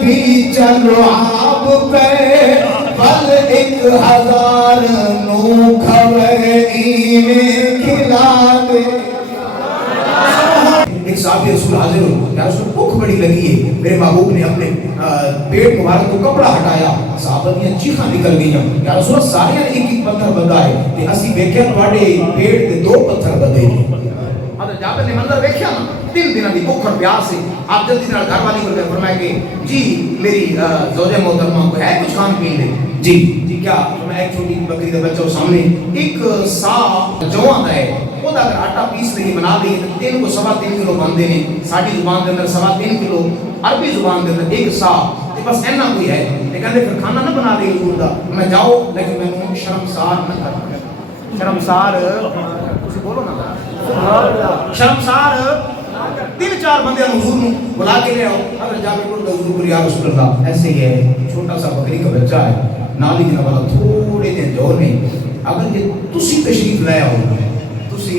نبی چلو آپ پہ بل 1000 نو کھوے ایویں کھلا دے. ایک صحابی رسول حاضر ہو، یا رسول بھوک بڑی لگی ہے. میرے محبوب نے اپنے پیٹ مبارک کو کپڑا ہٹایا، صحابہ دیاں چیخاں نکل گئیاں، یا رسول سارے ایک ایک پتھر بندہ ہے تے اسی ویکھیا تواڈے پیٹ تے 2 پتھر بندے نے. حضرت جابر نے منظر ویکھیا نا، 3 دنوں دی بھوک اور پیاس سے آپ جلدی نال گھر والی کو فرمایا کہ جی میری زوجہ محترمہ کو ہے کچھ کھان پین لے. جی کیا میں ایک چھوٹی بکری کا بچہ سامنے ایک سا جواں دا ہے، وہ اگر آٹا پیس لئی بنا لئی 3 کو 3.25 کلو بنتے ہیں. ساری زبان کے اندر 3.25 کلو، عربی زبان کے اندر ایک سا بس اینا کوئی ہے. لیکن پھر کھانا نہ بنا رہی حضور دا، میں جاؤ لیکن میں شرمسار نہ کر. شرمسار تسی بولو نا شرمسار 3-4 بندے حضور نو بلا کے لے آؤ. حضرت جابر کو حضور یا رسول اللہ ایسے ہی ہے، چھوٹا سا بکری کا بچہ ہے، نالی جناب والا تھوڑے دن جو نہیں، اگر یہ تسی تشریف لے آؤ، تسی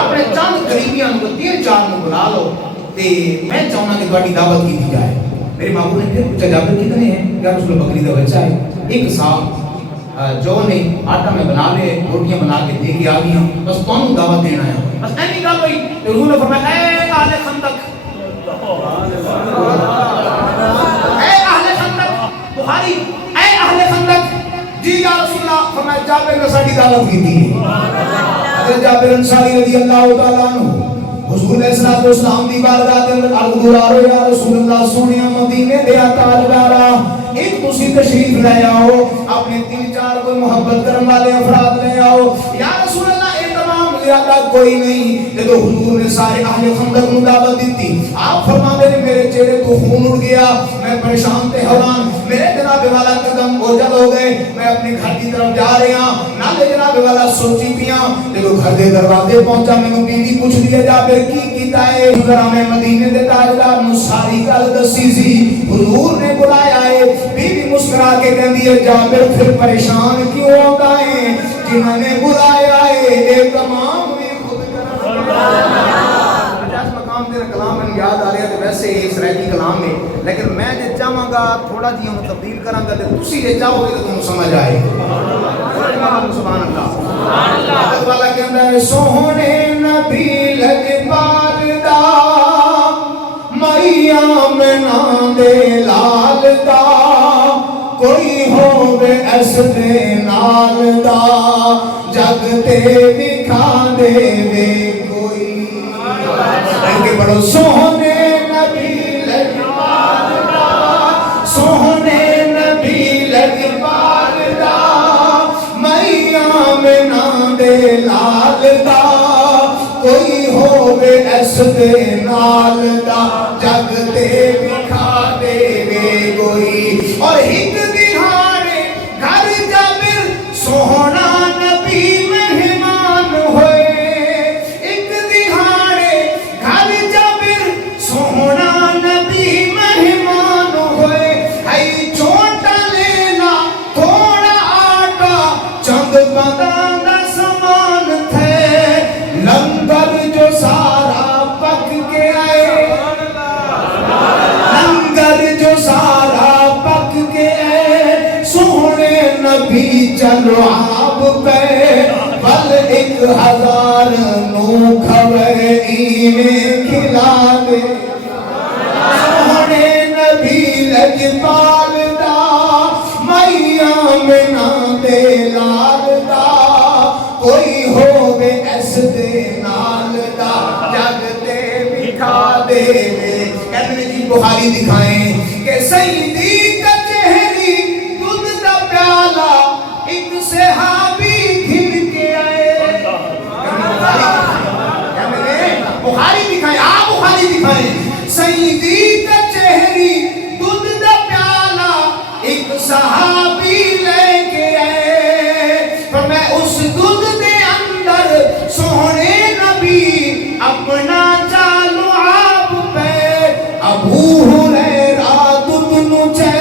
اپنے چند قریبیاں کو 3-4 نو بلا لو تے میں چاہنا کہ تہاڈی دعوت کی جائے. میرے مابو نے پھر پوچھا جابر کتنے ہیں؟ یا رسول اللہ بکری کا بچہ ہے، ایک صاحب جو نہیں آٹا میں بنا لے روٹیاں بنا کے دے کے آ گیا، بس کون دعوت دینا ہے. بس ایسی گل ہوئی حضور نے فرمایا اے اہل خندق، اے اہل خندق بخاری، اے اہل خندق. جی یا رسول اللہ. فرمایا جابر نے ساری دعوت کی تھی. حضرت جابر انصاری رضی اللہ تعالیٰ عنہ حضور علیہ السلام دی بارگاہ دے اندر عرض گزار ہو، یا رسول اللہ سونیا مدینے دے تاجدارا ایک تسی تشریف لے آؤ، اپنے 3-4 کوئی محبت کرن والے افراد لے آؤ. یا رسول اللہ اے تمام زیادہ کوئی نہیں. جب حضور نے سارے اہل خندق نو دعوت دی، آپ فرماتے ہیں میرے چہرے تو خون اڑ گیا، میں پریشان تے حیران، میرے جناب والا قدم اوجل ہو گئے، میں اپنے گھر کی طرف جا رہا ہوں، نالے جناب والا سوچی پیاں. جب گھر دے دروازے پہنچا مینوں بیوی پوچھ دی جابر کی کیتا ہے؟ ذرا میں مدینے دے تاجدار نو ساری گل دسی سی، حضور نے بلایا ہے. بیوی مسکرا کے کہندی ہے جابر پھر پریشان کیوں ہوتا ہے؟ جنہوں نے بلایا ہے اے تمام بھی خود کرنا. مقام تیرا کلام میں یاد آ رہا ہے، ویسے اسرائیلی کلام ہے، لیکن میں جے چاہاں گا تھوڑا جی انہوں تبدیل کراں گا تے تسی جے چاہو گے تو تمہیں سمجھ آئے. سبحان اللہ. حضرت والا کہندا ہے سوہنے نبی لجپال دا میاں میں دے لال دا کوئی ہووے اس دے نال دا جگ تے دکھا دے وے کوئی. کہ بڑو سوہنے نبی لجپال دا، سوہنے نبی لجپال دا میاں میں دے لال دا کوئی ہووے اس دے نال دا جگ تے دکھا دے وے کوئی. اور ایک دہاڑے گھر جابر سوہنا نبی مہمان ہوئے، ایک دہاڑے گھر جابر سوہنا نبی مہمان ہوئے. ہے چھوٹا لینا تھوڑا آٹا چند بداں دا سامان تھے، لنگر جو سارا پک کے آئے، لنگر جو سارا پک کے آئے. سونے نبی چلو آپ پہ بل 1000 نو کھوے ایویں کھلا دے. سونے نبی لجپال دا میاں میں دے لال دا کوئی ہووے اس دے نال دا جگ تے دکھا دے. کہتے جی بخاری دکھائیں کہ سیدی کا چہری دودھ دا پیالہ ایک صحابی گھن کے آئے. بخاری دکھائیں، آپ بخاری دکھائیں. سیدی کا چہری دودھ دا پیالہ ایک صحابی لے کے آئے. پر میں اس دودھ دے اندر سونے نبی اپنا چالو آپ پہ ابو ہریرہ دودھ نو چے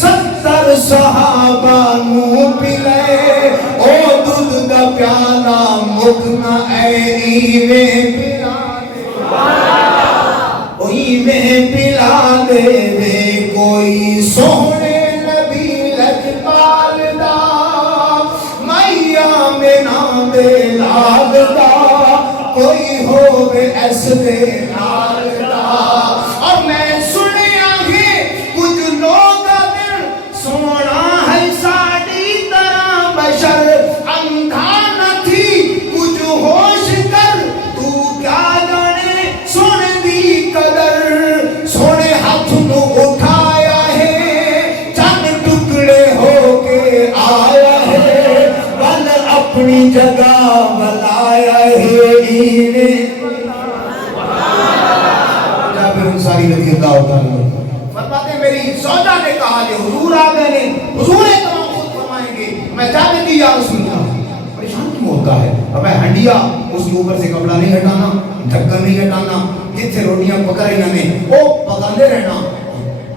70 صحابہ نو پلے. او دودھ دا پیالہ مکنا اے ایویں پلا دے. وہی میں پلا دے وے کوئی سونے نبی لجپال دا مائیا میں نام دے لال دا کوئی ہو بے ایس دے لال دا اور میں سنیا ہے کچھ لوگ دل سونا ہے ساڑی طرح بشر اندھا نہ تھی کچھ ہوش کر تو کیا جانے سونے دی قدر سونے ہاتھ نو اٹھایا ہے چند ٹکڑے ہو کے آیا ہے بل اپنی جگہ بلایا ہے جابر انصاری رضی اللہ تعالیٰ فرماتے میری سودا نے کہا کہ حضور آ گئے نے حضور تمام خود فرمائیں گے میں جانے کی یا رسول اللہ پریشان کیوں ہوتا ہے اب میں ہنڈیا اس کے اوپر سے کپڑا نہیں ہٹانا ڈھکن نہیں ہٹانا جتھے روٹیاں پکائی نہ نے وہ پکاندے رہنا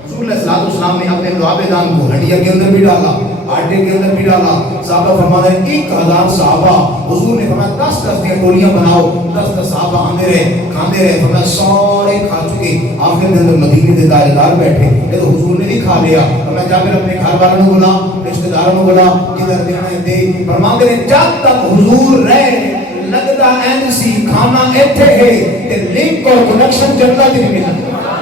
حضور علیہ السلام نے اپنے لعاب دان کو ہنڈیا کے اندر بھی ڈالا آٹے کے اندر بھی ڈالا صحابہ فرماتے ہیں 1000 صحابہ حضور نے فرمایا 10 دیا ٹولیاں بناؤ 10 صحابہ آندے رہے کھاندے رہے فرمایا سارے کھا چکے آخر کے اندر مدینے کے تاجدار بیٹھے یہ تو حضور نے بھی کھا لیا فرمایا جابر اپنے گھر والوں کو بلا رشتہ داروں کو بلا جدھر دینا ہے دے فرماتے ہیں جب تک حضور رہے لگتا این سی کھانا ایتھے ہے تے لنک اور کنیکشن جنت نہیں ملتا